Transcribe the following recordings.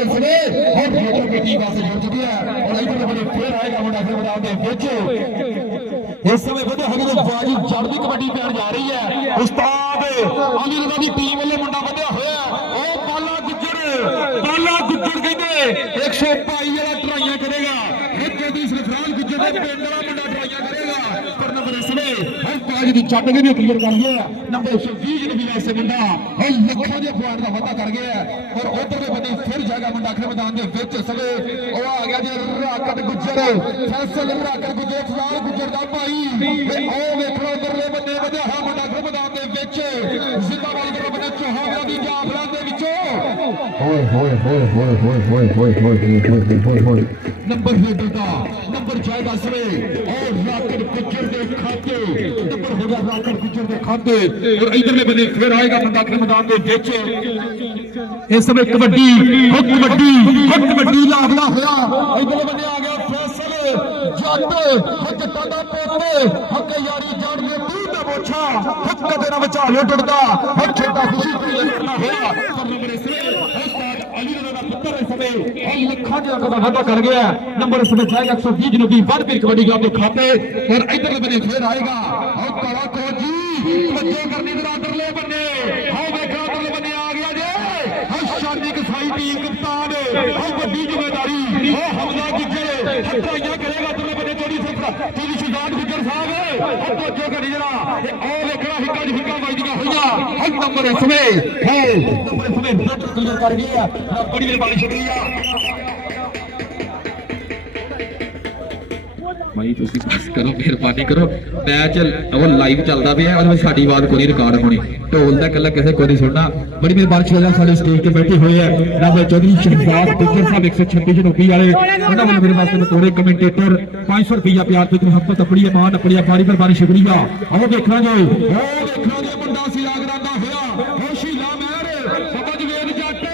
ਦੇ ਸਵੇ ਹੁਣ ਰੇਡਰ ਗੱਡੀ ਪਾਸੇ ਜੁੜ ਚੁੱਕੀ ਹੈ ਔਰ ਇਧਰ ਬਣੇ ਫੇਰ ਆਏਗਾ ਮੁੰਡਾ ਫਿਰ ਮੈਦਾਨ ਦੇ ਵਿੱਚ ਇਸ ਸਮੇਂ ਵਧੇ ਹੈਗੇ ਬਾਜੀ ਚੜ੍ਹਦੀ ਕਬੱਡੀ ਪੈਣ ਜਾ ਰਹੀ ਹੈ ਉਸਤਾਦ ਅਲੀ ਰਜ਼ਾ ਦੀ ਟੀਮ ਵੱਲੋਂ ਮੁੰਡਾ ਵਧਿਆ ਹੋਇਆ ਉਹ ਬਾਲਾ ਗੁੱਜਰ ਕਹਿੰਦੇ 122 ਵਾਲਾ ਟਰਾਈਆਂ ਕਰੇਗਾ ਇੱਥੇ ਦੀ ਸਰਫਰਾਜ਼ ਗੁੱਜਰ ਦੇ ਪਿੰਡ ਵਾਲਾ ਮੁੰਡਾ ਟਰਾਈਆਂ ਕਰੇਗਾ ਪਰ ਨੰਬਰ ਇਸ ਵੇ ਹਰ ਬਾਜੀ ਦੀ ਚੱਟ ਕੇ ਵੀ ਕਲੀਅਰ ਕਰ ਗਿਆ ਨੰਬਰ 120 ਜਿਹੜੀ ਐਸੇ ਮੁੰਡਾ ਉਹ ਲੱਖਾਂ ਦੇ ਪੁਆਇੰਟ ਦਾ ਵਾਧਾ ਕਰ ਗਿਆ ਔਰ ਉਧਰ ਦੇ ਬੰਦੇ ਫਿਰ ਜਾਏਗਾ ਮੁੰਡਾ ਅਖਰੇ ਮੈਦਾਨ ਦੇ ਵਿੱਚ ਸਵੇ ਉਹ ਆ ਗਿਆ ਜੀ ਰਾਕਟ ਗੁੱਜਰ ਫੈਸਲ ਰਾਕਟ ਗੁੱਜਰ ਫਲਾਲ ਗੁੱਜਰ ਦਾ ਭਾਈ ਤੇ ਉਹ ਵੇਖੋ ਉਧਰਲੇ ਬੰਦੇ ਵਧਿਆ ਹੋਇਆ ਮੁੰਡਾ ਅਖਰੇ ਮੈਦਾਨ ਦੇ ਵਿੱਚ ਜ਼ਿੰਦਾਬਾਦ ਦੇ ਬੰਦੇ ਚੋਹਾਵਾਂ ਦੀ ਜਾਫਲਾਂ ਦੇ ਵਿੱਚੋਂ ਹੋਏ ਨੰਬਰ ਹੀਟਰ ਦਾ ਨੰਬਰ ਚਾਹੀਦਾ ਸਵੇ ਔਰ ਰਾਕਟ ਗੁੱਜਰ ਦੇ ਖਾਤੇ ਨੰਬਰ ਹੋ ਗਿਆ ਰਾਕਟ ਗੁੱਜਰ ਦੇ ਖਾਤੇ ਔਰ ਇਧਰਲੇ ਬੰਦੇ ਫਿਰ ਆਏਗਾ ਮੁੰਡਾ ਅਖਰੇ ਮੈਦਾਨ ਦੇ ਵਿੱਚ ਇਸ ਸਮੇਂ ਕਬੱਡੀ ਲਾਗਲਾ ਹੋਇਆ ਇਧਰਲੇ ਬੰਦੇ ਆ ਗਿਆ ਫੈਸਲ ਜੱਟਾਂ ਦਾ ਪੋਤੇ ਹੱਕ ਯਾਰੀ ਜਾਣ ਦੇ ਤੂੰ ਦਾ ਬੋਛਾ ਹੱਕ ਕਦੇ ਨਾ ਵਿਚਾ ਲਿਓ ਟੁੱਟਦਾ ਹੱਕ ਖੇਡਾ ਖੁਸ਼ੀ ਕਰਨਾ ਹੋਇਆ ਪਰ ਨੰਬਰ ਇਸ ਉਸਤਾਦ ਅਲੀ ਰਜ਼ਾ ਦਾ ਪੁੱਤਰ ਇਸ ਸਮੇਂ ਇਹ ਲੱਖਾਂ ਦੇ ਅੰਕ ਦਾ ਵਾਧਾ ਕਰ ਗਿਆ ਨੰਬਰ ਇਸ ਵਿੱਚ ਆਏਗਾ 120 ਜਨੂਬੀ ਵੱਧ ਪੀਰ ਕਬੱਡੀ ਕਲੱਬ ਦੇ ਖਾਤੇ ਔਰ ਇਧਰਲੇ ਬੰਦੇ ਫੇਰ ਆਏਗਾ ਔਰ ਕਾਲਾ ਕੋਜੀ ਬੱਚੇ ਕਰਨੀ ਦੇ ਆਦਰਲੇ ਬੰਦੇ ਹਾਏ ਵੇਖੋ ਆਦਰਲੇ ਬੰਦੇ ਆ ਗਿਆ ਜੇ ਸ਼ਾਨੀ ਕਸਾਈ ਟੀਮ ਕਪਤਾਨ ਉਹ ਵੱਡੀ ਜ਼ਿੰਮੇਵਾਰੀ ਉਹ ਹਮਜ਼ਾ ਗੁੱਜਰ ਹਟਾਈਆਂ ਕਰੇਗਾ ਤੁਰਲੇ ਬੰਦੇ ਤੇਰੀ ਸ਼ੁਜਾਤ ਗੁੱਜਰ ਸਾਹਿਬ ਉਹ ਜੋ ਕਰੀ ਜਰਾ ਉਹ ਵੇਖਣਾ ਹਿੱਕਾ ਦੀ ਹਿੱਕਾ ਵੱਜਦੀਆਂ ਹੋਈਆਂ ਹੱਕ ਨੰਬਰ ਇਸ ਵੇ ਹੈ ਨੰਬਰ ਇਸ ਵੇ ਬਹੁਤ ਕਲੀਅਰ ਕਰ ਗਿਆ ਬੜੀ ਮਿਹਰਬਾਨੀ ਸ਼ੁਕਰੀਆ ਭਾਈ ਤੁਸੀਂ ਬਸ ਕਰੋ ਮਿਹਰਬਾਨੀ ਕਰੋ ਮੈਚ ਉਹ ਲਾਈਵ ਚੱਲਦਾ ਪਿਆ ਉਹਦੇ ਵਿੱਚ ਸਾਡੀ ਆਵਾਜ਼ ਕੋਈ ਰਿਕਾਰਡ ਹੋਣੀ ਢੋਲ ਦਾ ਇਕੱਲਾ ਕਿਸੇ ਕੋਈ ਨਹੀਂ ਸੁਣਨਾ ਬੜੀ ਮਿਹਰਬਾਨੀ ਸ਼ੁਕਰੀਆ ਸਾਡੇ ਸਟੇਜ ਤੇ ਬੈਠੇ ਹੋਏ ਆ ਰਾਜਾ ਚੌਧਰੀ ਸ਼ਹਿਜ਼ਾਦ ਗੁੱਜਰ ਸਾਹਿਬ 126 ਜਨੂਬੀ ਵਾਲੇ ਉਹਨਾਂ ਵੱਲੋਂ ਮੇਰੇ ਵਾਸਤੇ ਕੋਰੇ ਕਮੈਂਟੇਟਰ 500 ਰੁਪਇਆ ਪਿਆਰ ਤੇ ਮੁਹੱਬਤ ਆਪਣੀ ਮਾਨ ਆਪਣੀ ਬੜੀ ਮਿਹਰਬਾਨੀ ਸ਼ੁਕਰੀਆ ਆਓ ਦੇਖਾਂਗੇ ਮੁੰਡਾ ਸਿਰਾਗਰਾ ਦਾ ਹੋਇਆ ਹੋਸ਼ੀਲਾ ਮਹਿਰ ਸਮਝ ਵੇਦ ਜੱਟ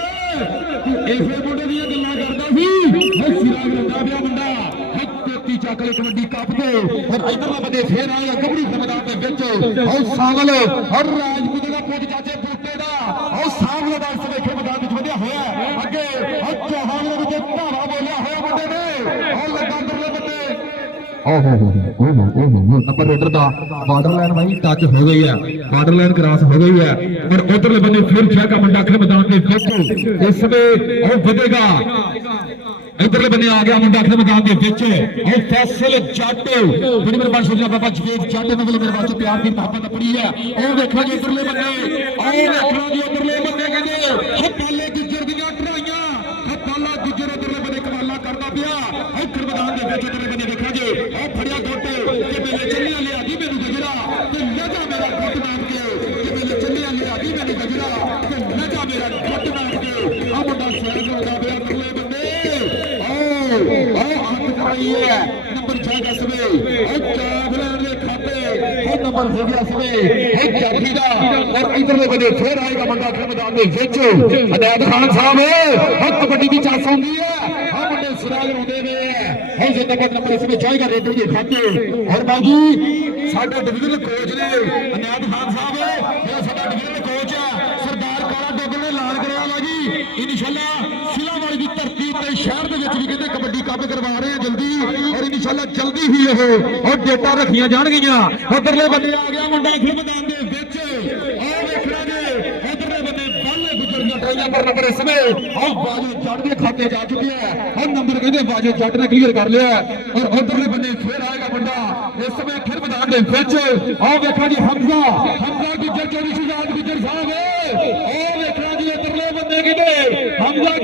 ਇਸੇ ਮੁੰਡੇ ਦੀਆਂ ਗੱਲਾਂ ਕਰਦਾ ਸੀ ਸਿਰਾਗਰਾ ਦਾ ਪਿਆ ਮੁੰਡਾ ਚੱਕਲੇ ਕਬੱਡੀ ਕੱਪ ਤੇ ਔਰ ਇਧਰਲੇ ਬੰਦੇ ਫੇਰ ਆਏ ਕਬੱਡੀ ਮੈਦਾਨ ਦੇ ਵਿੱਚ ਉਹ ਸਾਵਲ ਔਰ ਰਾਜਪੂਤ ਦਾ ਪੁੱਤ ਚਾਚੇ ਬੂਟੇ ਦਾ ਉਹ ਸਾਵਲ ਦਾ ਇਸ ਵੇਖੇ ਮੈਦਾਨ ਵਿੱਚ ਵਧਿਆ ਹੋਇਆ ਅੱਗੇ ਉਹ ਚੌਹਾਨ ਦੇ ਵਿੱਚ ਧਾਵਾ ਬੋਲਿਆ ਹੋਇਆ ਮੁੰਡੇ ਨੇ ਉਹ ਲੱਗਾ ਅੰਦਰਲੇ ਬੰਦੇ ਨੰਬਰ ਰੇਡਰ ਦਾ ਬਾਰਡਰ ਲਾਈਨ ਭਾਈ ਟੱਚ ਹੋ ਗਈ ਹੈ ਬਾਰਡਰ ਲਾਈਨ ਕ੍ਰਾਸ ਹੋ ਗਈ ਹੈ ਪਰ ਉਧਰਲੇ ਬੰਦੇ ਫਿਰ ਜਾਗਾ ਮੁੰਡਾ ਅਖਰੇ ਮੈਦਾਨ ਦੇ ਵਿੱਚ ਇਸ ਵੇ ਉਹ ਵਧੇਗਾ ਇਧਰਲੇ ਬੰਦੇ ਆ ਗਿਆ ਮੁੰਡਾ ਅਖਰੇ ਮੈਦਾਨ ਦੇ ਵਿੱਚ ਉਹ ਫੈਸਲ ਜੱਟ ਬੜੀ ਮਿਹਰਬਾਨੀ ਸ਼ੁਕਰੀਆ ਬਾਬਾ ਜਵੇਦ ਜੱਟ ਨੇ ਮੇਰੇ ਵਾਸਤੇ ਪਿਆਰ ਦੀ ਮੁਹੱਬਤ ਆਪਣੀ ਹੈ ਉਹ ਵੇਖੋ ਜੀ ਇਧਰਲੇ ਬੰਦੇ ਉਹ ਵੇਖੋ ਜੀ ਇਧਰਲੇ ਬੰਦੇ ਕਹਿੰਦੇ ਹੱਪਾਲੇ ਗੁੱਜਰ ਦੀਆਂ ਟਰਾਈਆਂ ਹੱਪਾਲਾ ਗੁੱਜਰ ਇਧਰਲੇ ਬੰਦੇ ਕਮਾਲਾ ਕਰਦਾ ਪਿਆ ਅਖਰੇ ਮੈਦਾਨ ਦੇ ਵਿੱਚ ਇਧਰਲੇ ਬੰਦੇ ਦੇਖਾਂ ਜੀ ਉਹ ਫੜਿਆ ਗੋਟੇ ਕਿ ਮੇਲੇ ਚੱਲਿਆ ਲਿਆ ਦੀ ਮੈਨੂੰ ਗਜਰਾ ਤੇ ਨਜਾ ਮੇਰਾ ਗੁੱਟ ਨਾਮ ਕੇ ਕਿ ਮੇਲੇ ਚੱਲਿਆ ਲਿਆ ਦੀ ਮੈਨੂੰ ਗਜਰਾ ਤੇ ਨਜਾ ਮੇਰਾ ਗੁੱਟ ਨਾਮ ਕੇ ਆ ਮੁੰਡਾ ਸਹਿਜ ਹੁੰਦਾ ਪਿਆ ਇਧਰਲੇ ਬੰਦੇ ਨੰਬਰ 6 ਦਾ ਸਵੇ ਉਹ ਚਾਵਲਰ ਦੇ ਖਾਤੇ ਉਹ ਨੰਬਰ ਹੋ ਗਿਆ ਸਵੇ ਉਹ ਜਾਫੀ ਦਾ ਔਰ ਇਧਰਲੇ ਬੰਦੇ ਫੇਰ ਆਏਗਾ ਮੁੰਡਾ ਅਖਰੇ ਮੈਦਾਨ ਦੇ ਵਿੱਚ ਅਨੈਦ ਖਾਨ ਸਾਹਿਬ ਉਹ ਕਬੱਡੀ ਦੀ ਚਾਸ ਹੁੰਦੀ ਹੈ ਉਹ ਮੁੰਡੇ ਸਿਰਾਗ ਰੋਂਦੇ ਵੇ ਹੈ ਜ਼ਿੰਦਾਬਾਦ ਨੰਬਰ ਇਸ ਵਿੱਚ ਆਏਗਾ ਰੇਡਰ ਦੇ ਖਾਤੇ ਔਰ ਬਾਜੀ ਸਾਡੇ ਡਿਵੀਜ਼ਨਲ ਕੋਚ ਨੇ ਅਨੈਦ ਖਾਨ ਸਾਹਿਬ ਇਹ ਸਾਡਾ ਡਿਵੀਜ਼ਨਲ ਕੋਚ ਹੈ ਸਰਦਾਰ ਕਾਲਾ ਡੋਗਲ ਨੇ ਐਲਾਨ ਕਰਿਆ ਵਾ ਜੀ ਇਨਸ਼ਾਅੱਲਾ ਸ਼ਿਲਾਵਾਲੀ ਦੀ ਧਰਤੀ ਤੇ ਸ਼ਹਿਰ ਦੇ ਵਿੱਚ ਵੀ ਕਹਿੰਦੇ ਕਬੱਡੀ ਕੱਪ ਕਰਵਾ ਰਹੇ ਆ ਜਲਦੀ ਔਰ ਇਨਸ਼ਾਅੱਲਾ ਜਲਦੀ ਹੀ ਇਹ ਔਰ ਡੇਟਾ ਰੱਖੀਆਂ ਜਾਣਗੀਆਂ ਉਧਰਲੇ ਬੰਦੇ ਆ ਗਿਆ ਮੁੰਡਾ ਅਖਰੇ ਮੈਦਾਨ ਦੇ ਵਿੱਚ ਆਹ ਵੇਖਣਾ ਜੇ ਉਧਰਲੇ ਬੰਦੇ ਬਾਲੇ ਗੁੱਜਰੀਆਂ ਟਰਾਈਆਂ ਪਰ ਨੰਬਰ ਇਸ ਵੇ ਆਹ ਬਾਜੂ ਜੱਟ ਦੇ ਖਾਤੇ ਜਾ ਚੁੱਕਿਆ ਹੈ ਆਹ ਨੰਬਰ ਕਹਿੰਦੇ ਬਾਜੂ ਜੱਟ ਨੇ ਕਲੀਅਰ ਕਰ ਲਿਆ ਔਰ ਉਧਰਲੇ ਬੰਦੇ ਫੇਰ ਆਏਗਾ ਮੁੰਡਾ ਇਸ ਸਮੇਂ ਅਖਰੇ ਮੈਦਾਨ ਦੇ ਵਿੱਚ ਆਹ ਵੇਖਣਾ ਜੀ ਹਮਜ਼ਾ ਗੁੱਜਰ ਚੋਰੀ ਸ਼ੁਜਾਤ ਗੁੱਜਰ ਸਾਹਿਬ ਆਹ ਵੇਖਣਾ ਜੀ ਉਧਰਲੇ ਬੰਦੇ ਕਹਿੰਦੇ ਹਮਜ਼ਾ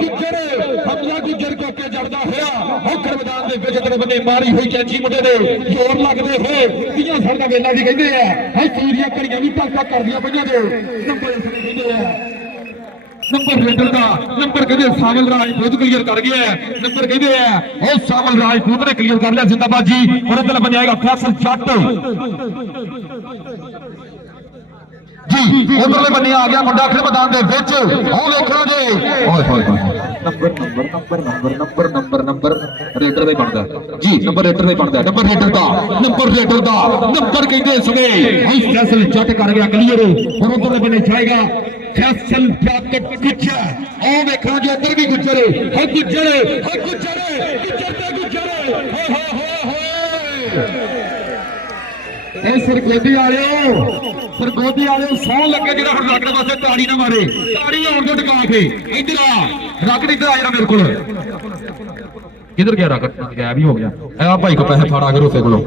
ਗੁੱਜਰ ਕੋਕੇ ਜੜਦਾ ਹੋਇਆ ਅਖਰੇ ਮੈਦਾਨ ਦੇ ਵਿੱਚ ਇਧਰਲੇ ਬੰਦੇ ਮਾਰੀ ਹੋਈ ਕੈਂਚੀ ਮੁੰਡੇ ਦੇ ਜ਼ੋਰ ਲੱਗਦੇ ਹੋਏ 30 ਸਾਲ ਦਾ ਵੇਲਾ ਵੀ ਕਹਿੰਦੇ ਆ ਹੈ ਸੂਰੀਆਂ ਘੜੀਆਂ ਵੀ ਟੱਕ ਟੱਕ ਕਰਦੀਆਂ ਪਈਆਂ ਦੇ ਨੰਬਰ ਇਸ ਨੂੰ ਕਹਿੰਦੇ ਆ ਨੰਬਰ ਰੇਡਰ ਦਾ ਨੰਬਰ ਕਹਿੰਦੇ ਸਾਵਲ ਰਾਜਪੂਤ ਕਲੀਅਰ ਕਰ ਗਿਆ ਨੰਬਰ ਕਹਿੰਦੇ ਆ ਉਹ ਸਾਵਲ ਰਾਜਪੂਤ ਨੇ ਕਲੀਅਰ ਕਰ ਲਿਆ ਜ਼ਿੰਦਾਬਾਦ ਜੀ ਔਰ ਇਧਰ ਬੰਦੇ ਆਏਗਾ ਫੈਸਲ ਜੱਟ ਜੀ ਉਧਰਲੇ ਬੰਨੇ ਆ ਗਿਆ ਮੁੰਡਾ ਅਖਰੇ ਮੈਦਾਨ ਦੇ ਵਿੱਚ ਉਹ ਵੇਖੋ ਜੀ ਓਏ ਹੋਏ ਨੰਬਰ ਰੇਡਰ ਦੇ ਬਣਦਾ ਜੀ ਨੰਬਰ ਰੇਡਰ ਦੇ ਬਣਦਾ ਨੰਬਰ ਰੇਡਰ ਦਾ ਨੰਬਰ ਕਹਿੰਦੇ ਸਵੇ ਫੈਸਲ ਜੱਟ ਕਰ ਗਿਆ ਕਲੀਅਰ ਹੁਣ ਉਧਰਲੇ ਬੰਨੇ ਜਾਏਗਾ ਫੈਸਲ ਜੱਟ ਗੁੱਜਰ ਉਹ ਵੇਖਣਾ ਜੇ ਇੱਧਰ ਵੀ ਗੁੱਜਰ ਹੈ ਗੁੱਜਰ ਤੇ ਗੁੱਜਰ ਇਹ ਸਰਗੋਦੀ ਵਾਲਿਓ ਸੌਂ ਲੱਗੇ ਜਿਹੜਾ ਹੁਣ ਰਗੜ ਵਾਸਤੇ ਤਾੜੀ ਨਾ ਮਾਰੇ ਤਾੜੀ ਆਉਣ ਤੋਂ ਟਿਕਾ ਕੇ ਇੱਧਰ ਆ ਰਗੜ ਇੱਧਰ ਆ ਜਿਹੜਾ ਮੇਰੇ ਕੋਲ किधर गया रॉकेट गायब ही हो गया आ भाई को पैसे फाड़ा करो उसे को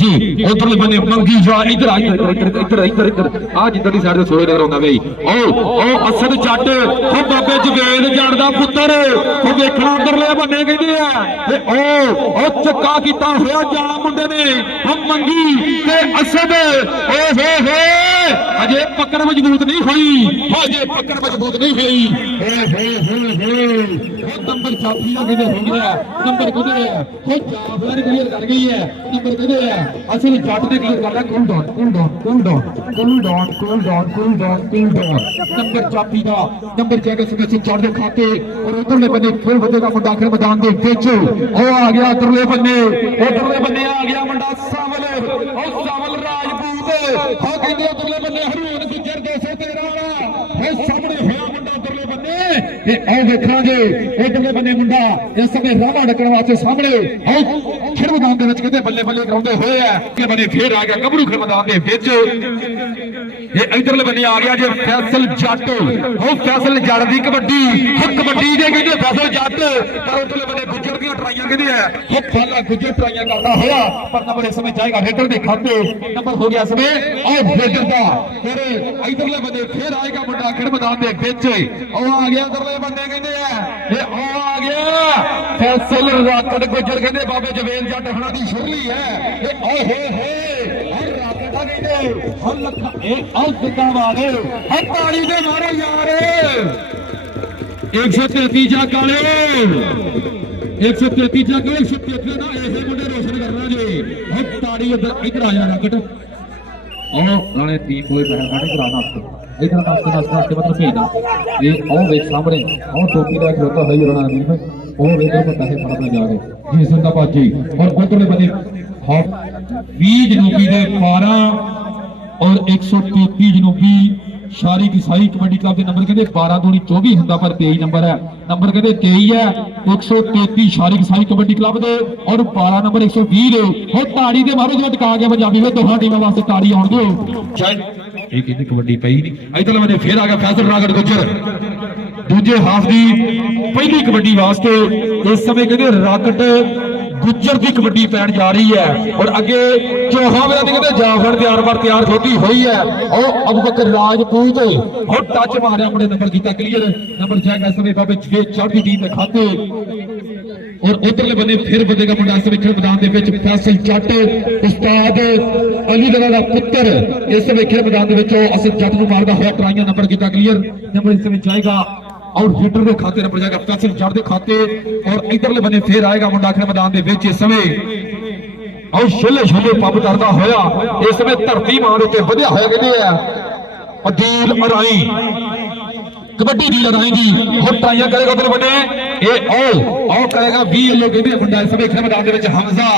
जी उधरले बने मंगी जा इधर आ इधर आ जिधर दी साइड ते सोए नजर आंदा बई ओ असद जट ओ बाबे जवेद जट दा पुੱਤਰ ओ देखना उधरले बने कहंदे आ ते ओ चक्का कीता होया जा मुंडे ने ओ मंगी ते असद ओ हो अजे पकड़ मजबूत नहीं हुई ओ नंबर चाफी दा कहंदे हो गया नंबर किधर है वो जाफर क्लियर कर गई है नंबर किधर है असल जट ने क्लियर कर लिया कूल डाउन नंबर चापी का नंबर जगह से वैसे चढ़ दे खाते और उधरले बने फिर बदेगा मुंडा आखिर मैदान दे विच ओ आ गया उधरले बने आ गया मुंडा सावल राजपूत हां कहंदे उधरले बने हरून गुजर 213 वाला है सामने होया मुंडा उधरले बने ए ओ देखा जे उधरले बने मुंडा इस समय रामा डकण वास्ते सामने ओ खेड़ मैदान दे विच कहंदे बल्ले कराउंदे होए है कि बने फिर आ गया गबड़ू खेड़ मैदान दे विच ये इधरले बने आ गया जे फैसल जट ओ फैसल जट दी कबड्डी जे कहंदे फैसल जट पर उधरले बने गुजर दी ट्राइयां कहंदे है ओ फाला गुजर ट्राइयां करदा होया पर नंबर इस समय जाएगा रेडर दे खाते नंबर हो गया समय और रेडर दा फिर इधरले बने फिर आएगा मुंडा खेड़ मैदान दे विच ओ आ गया उधरले बने कहंदे है ये ओ आ गया फैसल राकड़ गुजर कहंदे बाबे जवेद जट हणा दी शुरली है ये ओ हो राकड़ा कहंदे हर लखा ए औ दिक्का वाले हर ताली दे मारे यार 133 जा काले 133 जा काले 133 ना ऐसे मुंडे रोशन करना जी हर ताली इधर आ जा राकड़ ओ नाले टीम कोई बहन काटे कराना इधर नास्ते मतलब भेजना ये ओ देख सामने ओ टोपी दा खलोता है रणा अमीर में ओ वेदर को पैसे फड़ा जा रहे जी सुनता बाजी और उधरले बने हॉफ 20 जनूबी दे 12 और 133 जनूबी शारी किसाई कबड्डी क्लब के नंबर कहते 12 दूनी 24 हुंदा पर 23 नंबर है नंबर कहते 23 है 133 शारी किसाई कबड्डी क्लब दे और 12 नंबर 120 दे हो ताड़ी दे मारो जो टका गया पंजाबी में दोहां टीमां वास्ते ताड़ी आउण दिओ एक इन्हें कबड्डी पई नहीं इधर मैंने फिर आ गया फैसल रागड़ गुजर दूजे हाफ दी पहली कबड्डी वास्ते इस समय कहते राकट गुजर की कबड्डी पैन जा रही है और अगे चौहा वाला कहते जाफर तैयार छोटी हुई है और अबू बकर राजपूत और टच मारिया मुंडे नंबर किया क्लियर नंबर जाएगा इस समय बाबे 6 चढ़ती टीम के खाते और उधरले बने फिर बदेगा मुंडा इस खेल मैदान दे विच फैसल जट उस्ताद अली दला दा पुत्र इस समय खेल मैदान दे विच असद जट नूं मारदा होया ट्राइयां नंबर किया क्लियर नंबर इस समय जाएगा और हिटर के खाते नंबर जाएगा फैसल जट के खाते और इधरले बने फिर आएगा मुंडा खेल मैदान दे विच इस समय और छेले पंप करदा होया इस समय धरती मां दे उत्ते वधिया होया कहंदे आ अदील अराई कबड्डी दी लड़ाई दी और ट्राइयां करेगा उधर बने ए ओ करेगा 20 येलो कहंदे मुंडा इस समय खेल मैदान दे विच हमजा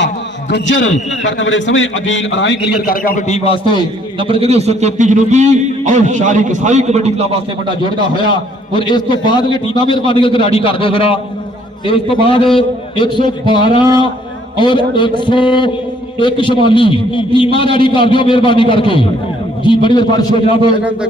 गुजर पर नंबर इस समय अदील अराई क्लियर कर गया अपनी टीम वास्ते नंबर कहंदे 133 जनूबी और शारी किसाई कबड्डी क्लब वास्ते मुंडा जोड़दा होया और इस तो बाद ये टीमां मेहरबानी करके रेडी कर दो जरा इस तो बाद 112 और 101 शमाली टीमां रेडी कर दो मेहरबानी करके जी बड़ी बारिश हो जनाब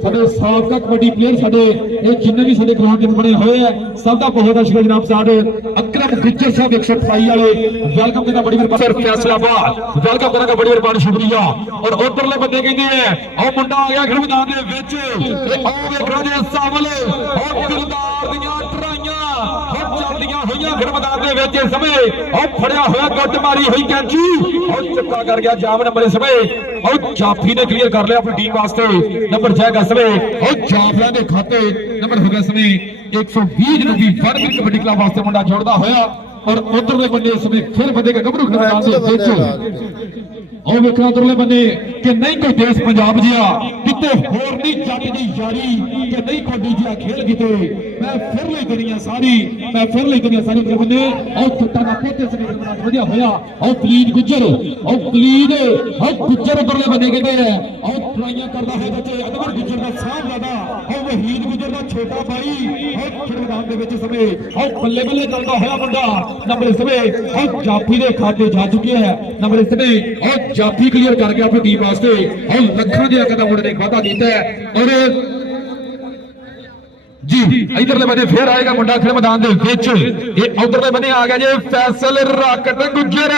साडे साबका कबड्डी प्लेयर साडे ये जिन्ने भी साडे ग्राउंड ते बने हुए हैं सब का बहुत अच्छा जनाब साडे अकरम गुज्जर साहब 128 वाले वेलकम करना बड़ी मेहरबानी फैसलाबाद वेलकम करना बड़ी मेहरबानी शुक्रिया और उधरले बंदे कहंदे हैं ओ मुंडा आ गया खेल मैदान दे विच ए ओ वेखो जे सावल और दिलदार दियां ट्राइयां और चलदियां होईयां खेल मैदान दे विच इस समय और फड़िया होया गट मारी हुई कैंची और चक्का कर गया जाम नंबर इस समय और जाफी ने क्लियर कर लिया अपनी टीम वास्ते नंबर जाएगा समय और जाफरा के खाते नंबर हो गया समय 120 जनूबी वर्ग कबड्डी क्लब वास्ते मुंडा जोड़दा होया ਔਰ ਉਧਰਲੇ ਬੰਦੇ ਇਸ ਸਮੇਂ ਫਿਰ ਵਧੇਗਾ ਗੱਭਰੂ ਖਿਡਾਰੀ ਦੇ ਵਿੱਚ ਉਹ ਵੇਖਣਾ ਉਧਰਲੇ ਬੰਦੇ ਕਿ ਨਹੀਂ ਕੋਈ ਦੇਸ਼ ਪੰਜਾਬ ਜਿਹਾ ਕਿਤੇ ਹੋਰ ਨਹੀਂ ਜੱਟ ਦੀ ਯਾਰੀ ਕਿ ਨਹੀਂ ਕੋਈ ਜਿਹਾ ਖੇਲ ਕਿਤੇ ਮੈਂ ਫਿਰ ਲਈ ਦੁਨੀਆ ਸਾਰੀ ਦੇ ਬੰਦੇ ਉਹ ਛੱਟਾ ਨਾ ਪੋਤੇ ਸਮੇਂ ਬੜਾ ਵਧੀਆ ਹੋਇਆ ਉਹ ਪਲੀਦ ਗੁੱਜਰ ਉਹ ਗੁੱਜਰ ਉਧਰਲੇ ਬੰਦੇ ਕਹਿੰਦੇ ਆ ਉਹ ਟਰਾਈਆਂ ਕਰਦਾ ਹੈ ਬੱਚੇ ਅਦਵਰ ਗੁੱਜਰ ਦਾ ਸਾਹਿਬਜ਼ਾਦਾ ਉਹ ਵਹੀਦ ਗੁੱਜਰ ਦਾ ਛੋਟਾ ਭਾਈ ਉਹ ਖਿਡਾਰੀ ਦੇ ਵਿੱਚ ਸਮੇਂ ਉਹ ਬੱਲੇ ਬੱਲੇ ਚੱਲਦਾ ਹੋਇਆ ਮੁੰਡਾ ਨੰਬਰ ਸਮੇਂ ਉਹ ਜਾਫੀ ਦੇ ਖਾਤੇ ਜਾ ਚੁੱਕਿਆ ਹੈ ਨੰਬਰ ਸਮੇਂ ਉਹ ਜਾਫੀ ਕਲੀਅਰ ਕਰ ਗਿਆ ਆਪਣੀ ਟੀਮ ਵਾਸਤੇ ਉਹ ਲੱਖਾਂ ਦੇ ਅੰਕ ਦਾ ਮੁੰਡੇ ਨੇ ਵਾਅਦਾ ਕੀਤਾ ਹੈ ਔਰ ਜੀ ਇਧਰਲੇ ਬੰਨੇ ਫੇਰ ਆਏਗਾ ਮੁੰਡਾ ਖੇਡ ਮੈਦਾਨ ਦੇ ਵਿੱਚ ਇਹ ਉਧਰਲੇ ਬੰਨੇ ਆ ਗਿਆ ਜੇ ਫੈਸਲ ਰਾਕਟ ਗੁੱਜਰ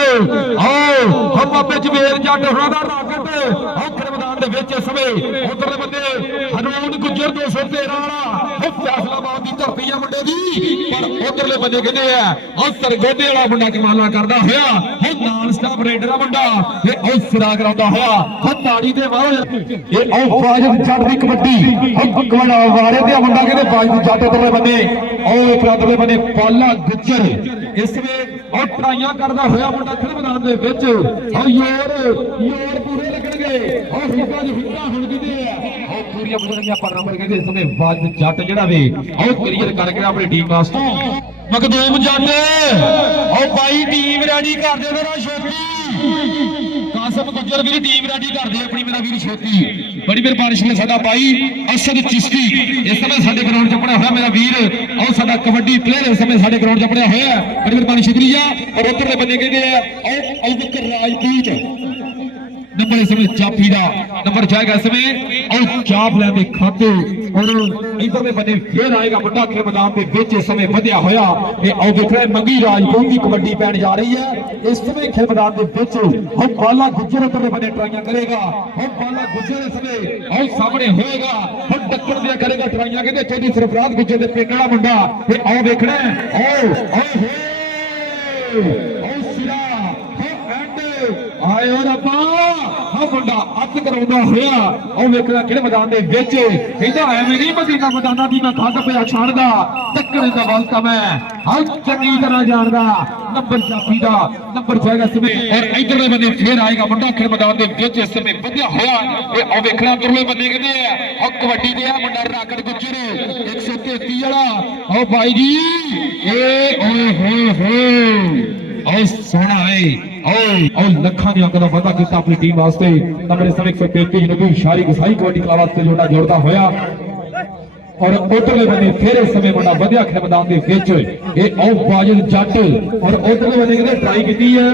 ਆਓ ਹਮ ਆਪੇ ਜਵੇਰ ਜੱਟ ਹੋਣਾ ਦਾ ਰਾਕਟ ਆਓ ਖੇਡ ਮੈਦਾਨ ਦੇ ਵਿੱਚ ਇਸ ਸਮੇਂ ਉਧਰਲੇ ਬੰਨੇ ਹਨੂਨ ਗੁੱਜਰ 213 ਵਾਲਾ ਉਹ ਫੈਸਲਾਬਾਦ ਦੀ ਧਰਤੀ ਆ ਮੁੰਡੇ ਦੀ ਪਰ ਉਧਰਲੇ ਬੰਨੇ ਕਹਿੰਦੇ ਆ ਉਹ ਸਰਗੋਡੇ ਵਾਲਾ ਮੁੰਡਾ ਕਮਾਲਾਂ ਕਰਦਾ ਹੋਇਆ ਉਹ ਨਾਨ ਸਟਾਪ ਰੇਡਰ ਆ ਮੁੰਡਾ ਇਹ ਉਹ ਸਿਰਾ ਕਰਾਉਂਦਾ ਹੋਇਆ ਉਹ ਤਾੜੀ ਦੇ ਬਾਹਰ ਇਹ ਉਹ ਫਾਜ਼ਿਲ ਜੱਟ ਦੀ ਕਬੱਡੀ ਉਹ ਕਵੜਾ ਵਾਰੇ ਤੇ ਮੁੰਡਾ ਕਹਿੰਦੇ ਜੱਟ ਉਧਰਲੇ ਬੰਨੇ ਉਹ ਇੱਕ ਉਧਰਲੇ ਬੰਨੇ ਪਾਲਾ ਗੁੱਜਰ ਇਸ ਵੇ ਉਹ ਟਰਾਈਆਂ ਕਰਦਾ ਹੋਇਆ ਮੁੰਡਾ ਖੇਡ ਮੈਦਾਨ ਦੇ ਵਿੱਚ ਉਹ ਯਾਰ ਪੂਰੇ ਲੱਗਣਗੇ ਉਹ ਹਿੱਟਾ ਹੁਣ ਕਿਤੇ ਆ ਉਹ ਪੂਰੀਆਂ ਬੁਝਣਗੀਆਂ ਪਰ ਨੰਬਰ ਕਹਿੰਦੇ ਇਸ ਸਮੇਂ ਬਾਜ ਜੱਟ ਜਿਹੜਾ ਵੇ ਉਹ ਕਲੀਅਰ ਕਰ ਗਿਆ ਆਪਣੀ ਟੀਮ ਵਾਸਤੇ ਮਕਦੂਮ ਜੱਟ ਉਹ ਬਾਈ ਟੀਮ ਰੈਡੀ ਕਰ ਦੇ ਮੇਰਾ ਛੇਤੀ ਕਾਸਮ ਗੁੱਜਰ ਵੀਰ ਟੀਮ ਰੈਡੀ ਕਰਦੇ ਆਪਣੀ ਮੇਰਾ ਵੀਰ ਛੇਤੀ ਬੜੀ ਮਿਹਰਬਾਨੀ ਸਾਡਾ ਬਾਈ ਅਸਦ ਚਿਸ਼ਤੀ ਇਸ ਸਮੇਂ ਸਾਡੇ ਗਰਾਊਂਡ 'ਚ ਆਪਣਾ ਹੋਇਆ ਮੇਰਾ ਵੀਰ ਉਹ ਸਾਡਾ ਕਬੱਡੀ ਪਲੇਅਰ ਇਸ ਸਮੇਂ ਸਾਡੇ ਗਰਾਊਂਡ 'ਚ ਆਪਣਾ ਹੋਇਆ ਬੜੀ ਮਿਹਰਬਾਨੀ ਸ਼ੁਕਰੀਆ ਔਰ ਉਧਰਲੇ ਬੰਦੇ ਕਹਿੰਦੇ ਆ ਉਹ ਅਲਬਕਰ ਰਾਜਪੂਤ ਨੰਬਰ ਇਸ ਸਮੇਂ ਜਾਫੀ ਦਾ ਨੰਬਰ ਜਾਏਗਾ ਇਸ ਸਮੇਂ ਉਹ ਜਾਫ ਲੈ ਦੇ ਖਾਤੇ ਔਰ ਇਧਰਲੇ ਬੰਦੇ ਫੇਰ ਆਏਗਾ ਮੁੰਡਾ ਖੇਡ ਮੈਦਾਨ ਦੇ ਵਿੱਚ ਇਸ ਸਮੇਂ ਵਧਿਆ ਹੋਇਆ ਇਹ ਆਓ ਦੇਖ ਰਹੇ ਮੰਗੀ ਰਾਜਪੂਤ ਦੀ ਕਬੱਡੀ ਪੈਣ ਜਾ ਰਹੀ ਹੈ ਇਸ ਸਮੇਂ ਖੇਡ ਮੈਦਾਨ ਦੇ ਵਿੱਚ ਉਹ ਬਾਲਾ ਗੁੱਜਰ ਉਧਰਲੇ ਬੰਦੇ ਟਰਾਈਆਂ ਕਰੇਗਾ ਉਹ ਬਾਲਾ ਗੁੱਜਰ ਇਸ ਸਮੇਂ ਉਹ ਸਾਹਮਣੇ ਹੋਏਗਾ ਉਹ ਟੱਕਰ ਦਿਆ ਕਰੇਗਾ ਟਰਾਈਆਂ ਕਹਿੰਦੇ ਚੌਧਰੀ ਸਰਫਰਾਜ਼ ਗੁੱਜਰ ਦੇ ਪਿੰਡ ਵਾਲਾ ਮੁੰਡਾ ਇਹ ਆਓ ਵੇਖਣਾ ਉਹ ਸਿਰਾ ਆਏ ਹੋਰ ਆਪਾਂ ਮੁੰਡਾ ਅੱਤ ਕਰਾਉਂਦਾ ਹੋਇਆ ਉਹ ਵੇਖਣਾ ਕਿਹੜੇ ਮੈਦਾਨ ਦੇ ਵਿੱਚ ਕਹਿੰਦਾ ਐਵੇਂ ਨਹੀਂ ਮਦੀਨਾ ਮੈਦਾਨਾਂ ਦੀ ਮੈਂ ਖੱਗ ਪਿਆ ਛੱਡਦਾ ਟੱਕਰ ਦਾ ਬਲਕਾ ਮੈਂ ਹਰ ਚੰਗੀ ਤਰ੍ਹਾਂ ਜਾਣਦਾ ਨੰਬਰ ਜਾਫੀ ਦਾ ਨੰਬਰ ਜਾਏਗਾ ਸਮੇਂ ਔਰ ਇਧਰਲੇ ਬੰਦੇ ਫੇਰ ਆਏਗਾ ਮੁੰਡਾ ਖੇਡ ਮੈਦਾਨ ਦੇ ਵਿੱਚ ਇਸ ਸਮੇਂ ਵਧਿਆ ਹੋਇਆ ਇਹ ਉਹ ਵੇਖਣਾ ਉਧਰਲੇ ਬੰਦੇ ਕਹਿੰਦੇ ਆ ਉਹ ਕਬੱਡੀ ਦੇ ਆ ਮੁੰਡਾ ਰਾਕਟ ਗੁੱਜਰ 133 ਵਾਲਾ ਉਹ ਬਾਈ ਜੀ ਏ ਓਏ ਹੋਏ ਹੋਏ ਉਹ ਸੋਹਣਾ ਏ ਉਹ ਲੱਖਾਂ ਦੇ ਅੰਕ ਦਾ ਵਾਅਦਾ ਕੀਤਾ ਆਪਣੀ ਟੀਮ ਵਾਸਤੇ ਨੰਬਰ ਸਮੇਂ 133 ਨਬੀ ਸ਼ਾਰੀ ਗਸਾਈ ਕਬੱਡੀ ਕਲੱਬ ਵਾਸਤੇ ਜੋੜਾ ਜੋੜਦਾ ਹੋਇਆ ਔਰ ਉਧਰਲੇ ਬੰਦੇ ਫੇਰ ਇਸ ਸਮੇਂ ਮੁੰਡਾ ਵਧਿਆ ਖੇਡ ਮੈਦਾਨ ਦੇ ਵਿੱਚ ਇਹ ਉਹ ਬਾਜਲ ਜੱਟ ਔਰ ਉਧਰਲੇ ਬੰਦੇ ਕਹਿੰਦੇ ਟਰਾਈ ਕੀਤੀ ਹੈ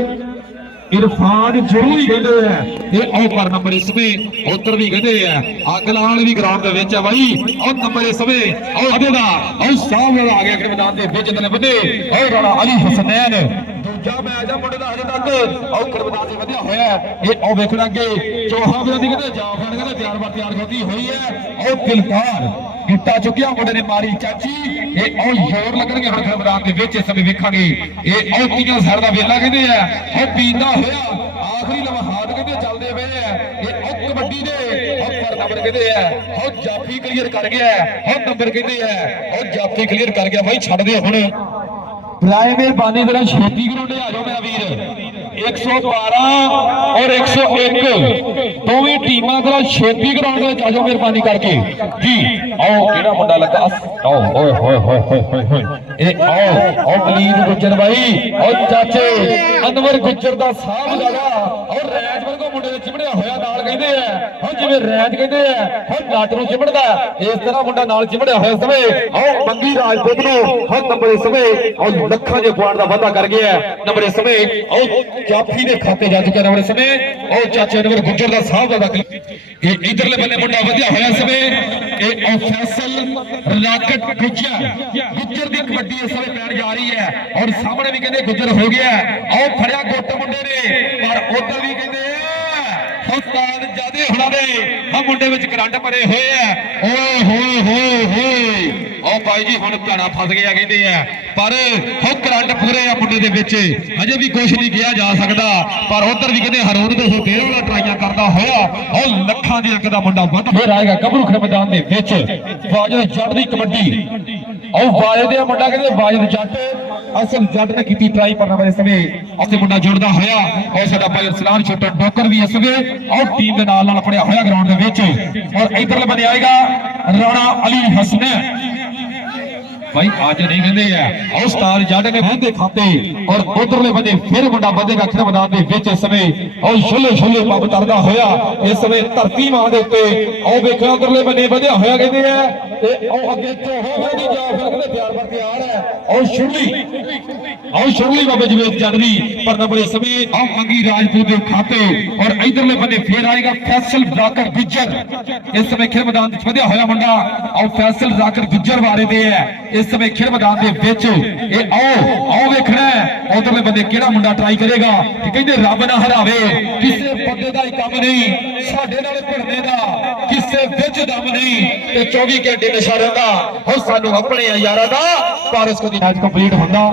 ਇਰਫਾਨ ਜਰੂਰ ਹੀ ਕਹਿੰਦੇ ਆ ਇਹ ਉਹ ਪਰ ਨੰਬਰ ਇਸ ਸਮੇਂ ਉਧਰ ਵੀ ਕਹਿੰਦੇ ਆ ਅਗਲਾਲ ਵੀ ਗਰਾਊਂਡ ਦੇ ਵਿੱਚ ਆ ਬਾਈ ਉਹ ਨੰਬਰ ਇਸ ਸਮੇਂ ਉਹ ਅਦੇ ਦਾ ਉਹ ਸਾਹਮਣੇ ਆ ਗਿਆ ਖੇਡ ਮੈਦਾਨ ਦੇ ਵਿੱਚ ਤਨੇ ਵਧੇ ਉਹ ਰਾਣਾ ਅਲੀ ਹਸਨੈਨ ਦੂਜਾ ਮੈਚ ਆ ਮੁੰਡੇ ਦਾ ਹਜੇ ਤੱਕ ਉਹ ਖੇਡ ਮੈਦਾਨ ਦੇ ਵਧਿਆ ਹੋਇਆ ਇਹ ਉਹ ਵੇਖਣਾ ਅੱਗੇ ਚੋਹਾ ਵੀ ਕਹਿੰਦੇ ਜਾ ਫੜ ਕਹਿੰਦੇ ਤਿਆਰ ਕਰਦੀ ਹੋਈ ਹੈ ਉਹ ਦਿਲਦਾਰ ਗਿੱਟਾ ਚੁੱਕਿਆ ਮੁੰਡੇ ਨੇ ਮਾਰੀ ਚਾਚੀ ਇਹ ਉਹ ਜ਼ੋਰ ਲੱਗਣਗੇ ਹੁਣ ਖੇਡ ਮੈਦਾਨ ਦੇ ਵਿੱਚ ਇਸ ਸਮੇਂ ਵੇਖਾਂਗੇ ਇਹ ਉਹ ਤੀਆਂ ਸਰ ਦਾ ਵੇਲਾ ਕਹਿੰਦੇ ਆ ਉਹ ਪੀਂਦਾ ਹੋਇਆ ਆਖਰੀ ਲਮਹਾਤ ਕਹਿੰਦੇ ਚੱਲਦੇ ਪਏ ਆ ਇਹ ਉਹ ਕਬੱਡੀ ਦੇ ਉਹ ਪਰ ਨੰਬਰ ਕਹਿੰਦੇ ਆ ਉਹ ਜਾਫੀ ਕਲੀਅਰ ਕਰ ਗਿਆ ਉਹ ਨੰਬਰ ਕਹਿੰਦੇ ਆ ਉਹ ਜਾਫੀ ਕਲੀਅਰ ਕਰ ਗਿਆ ਬਾਈ ਛੱਡ ਦੇ ਹੁਣ ਬਲਾਏ ਮਿਹਰਬਾਨੀ ਜਰਾ ਛੇਤੀ ਗਰਾਉਂਡੇ ਆ ਜਾਓ ਮੇਰਾ ਵੀਰ 112 ਔਰ 101 ਦੋਵੇਂ ਟੀਮਾਂ ਜਰਾ ਛੇਤੀ ਗਰਾਉਂਡ ਵਿੱਚ ਆ ਜਾਓ ਮਿਹਰਬਾਨੀ ਕਰਕੇ ਜੀ ਆਓ ਕਿਹੜਾ ਮੁੰਡਾ ਲੱਗਾ ਆਓ ਓਏ ਹੋਏ ਹੋਏ ਹੋਏ ਹੋਏ ਇਹ ਆਓ ਪਲੀਜ਼ ਗੁੱਜਰ ਬਾਈ ਉਹ ਚਾਚੇ ਅਨਵਰ ਗੁੱਜਰ ਦਾ ਸਾਹ ਲਗਾ ਔਰ ਰੈਜ ਵਰਗੋ ਮੁੰਡੇ ਦੇ ਚਿਮੜਿਆ ਹੋਇਆ ਨਾਲ ਕਹਿੰਦੇ ਆ ਹੁਣ ਜਿਵੇਂ ਰੈਜ ਕਹਿੰਦੇ ਆ ਹੁਣ ਲੱਟ ਨੂੰ ਚਿਮੜਦਾ ਇਸ ਤਰ੍ਹਾਂ ਮੁੰਡਾ ਨਾਲ ਚਿਮੜਿਆ ਹੋਇਆ ਸਮੇਂ ਆਓ ਮੰਗੀ ਰਾਜਪੂਤ ਨੂੰ ਹੁਣ ਨੰਬਰ ਇਸ ਸਮੇਂ ਔਰ ਲੱਖਾਂ ਦੇ ਪੁਆਇੰਟ ਦਾ ਵਾਧਾ ਕਰ ਗਿਆ ਨੰਬਰ ਇਸ ਸਮੇਂ ਉਹ ਜਾਫੀ ਦੇ ਖਾਤੇ ਜਾ ਚੁੱਕਿਆ ਨੰਬਰ ਇਸ ਸਮੇਂ ਉਹ ਚਾਚੇ ਅਨਵਰ ਗੁੱਜਰ ਦਾ ਸਾਹ ਦਾ ਇਹ ਇਧਰਲੇ ਬੰਨੇ ਮੁੰਡਾ ਵਧਿਆ ਹੋਇਆ ਸਮੇਂ ਇਹ ਉਹ ਫੈਸਲ ਰਾਕਟ ਗੁੱਜਰ ਦੀ ਕਬੱਡੀ ਇਸ ਸਮੇਂ ਪੈਣ ਜਾ ਰਹੀ ਹੈ ਔਰ ਸਾਹਮਣੇ ਵੀ ਕਹਿੰਦੇ ਗੁੱਜਰ ਹੋ ਗਿਆ ਆਓ ਫੜਿਆ ਗੁੱਟ ਮੁੰਡੇ ਨੇ ਪਰ ਉਧਰ ਵੀ ਕਹਿੰਦੇ ਉਸਤਾਦ ਜਾਦੇ ਹੁਣਾਂ ਦੇ ਆ ਮੁੰਡੇ ਵਿੱਚ ਕਰੰਟ ਭਰੇ ਹੋਏ ਆ ਓਏ ਹੋਏ ਹੋਏ ਹੋਏ ਉਹ ਬਾਈ ਜੀ ਹੁਣ ਧਾਣਾ ਫਸ ਗਿਆ ਕਹਿੰਦੇ ਆ ਪਰ ਉਹ ਕਰੰਟ ਪੂਰੇ ਆ ਮੁੰਡੇ ਦੇ ਵਿੱਚ ਅਜੇ ਵੀ ਕੁਝ ਨਹੀਂ ਕਿਹਾ ਜਾ ਸਕਦਾ ਪਰ ਉਧਰ ਵੀ ਕਹਿੰਦੇ ਹਰੂਨ ਦੇ ਤੇਰੇ ਵਾਲਾ ਟਰਾਈਆਂ ਕਰਦਾ ਹੋਇਆ ਉਹ ਲੱਖਾਂ ਦੇ ਅੰਕ ਦਾ ਮੁੰਡਾ ਵੱਧ ਫੇਰ ਆਏਗਾ ਗੱਭਰੂ ਖੇਡ ਮੈਦਾਨ ਦੇ ਵਿੱਚ ਬਾਜੋ ਜੱਟ ਦੀ ਕਬੱਡੀ ਉਹ ਵਾਜਦੇ ਆ ਮੁੰਡਾ ਕਹਿੰਦੇ ਵਾਜਦ ਜੱਟ ਅਸਲ ਜੱਟ ਨੇ ਕੀਤੀ ਟਰਾਈ ਕਰਨ ਵਾਲੇ ਸਮੇਂ ਉੱਥੇ ਮੁੰਡਾ ਜੁੜਦਾ ਹੋਇਆ ਉਹ ਸਾਡਾ ਭਾਈ ਅਰਸਲਾਨ ਛੋਟਾ ਡੋਕਰ ਵੀ ਇਸ ਵੇ ਉਹ ਟੀਮ ਦੇ ਨਾਲ ਪੜਿਆ ਹੋਇਆ ਗਰਾਊਂਡ ਦੇ ਵਿੱਚ ਔਰ ਇਧਰਲੇ ਬੰਦੇ ਆਏਗਾ ਰਾਣਾ ਅਲੀ ਹਸਨ भाई आज नहीं कहते हैं उस्ताद जट ने बंदे खाते और उधरले बंदे फिर मुंडा बंदेगा खेल मैदान दे विच इस समय और छुले छुले पब तरदा होया इस समय धरती मां दे उत्ते ओ वेखो उधरले बंदे बंदे होया कहते हैं ते ओ अगे तो होगी जा फिर कहते प्यार पर तैयार है और शुरली बाबे जवेद जट दी पर नंबर इस समय ओ मंगी राजपूत दे खाते और इधरले बंदे फिर आएगा फैसल जाकर गुज्जर इस समय खेल मैदान विच वधिया होया मुंडा और फैसल जाकर गुज्जर वारे दे है इस समय खेल मैदान दे विच ए आओ वेखना उधरले बंदे केड़ा मुंडा ट्राई करेगा कि कहंदे रब ना हरावे किसे बंदे दा ही काम नहीं साडे नाल भिड़ने दा किसे विच दम नहीं ते 24 घंटे नशा रहिंदा और सानू अपने यारां दा पर इसको दी मैच कंप्लीट हुंदा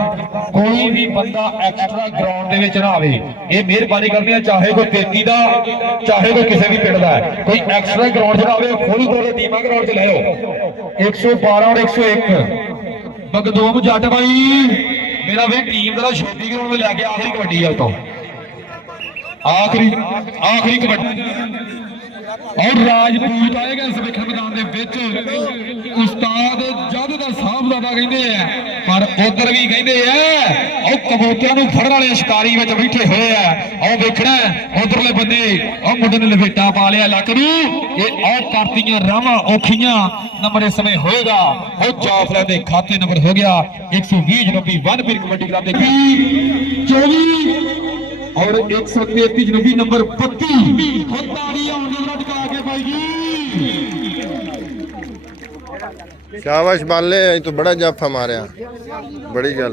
कोई भी बंदा एक्स्ट्रा ग्राउंड दे विच ना आवे ये मेहरबानी करनी है चाहे कोई तेती दा चाहे कोई किसी भी पिंड दा कोई एक्स्ट्रा ग्राउंड च ना आवे फुल दोनों टीमां ग्राउंड च ले आओ 112 और 101 बगदोम जट भाई मेरा वे टीम का छोटी ग्राउंड में लैके आखिरी कबड्डी है तो आखिरी कबड्डी और राजपूत आएगा इस खेल मैदान के विच उस्ताद जद का साहबजादा कहते हैं पर उधर भी कहते हैं कबूतरों को फड़न वाले शिकारी में बैठे हुए हैं देखना उधरले बंदे मुंडे ने लपेटा पा लिया लक करती रावां औखियां नंबर इस समय होएगा जाफला के खाते नंबर हो गया 120 जनवरी वन फिर कबड्डी कराते 24 और 133 जनवरी नंबर 32 शाबाश बाले तो बड़ा जाफा मारिया बड़ी गल।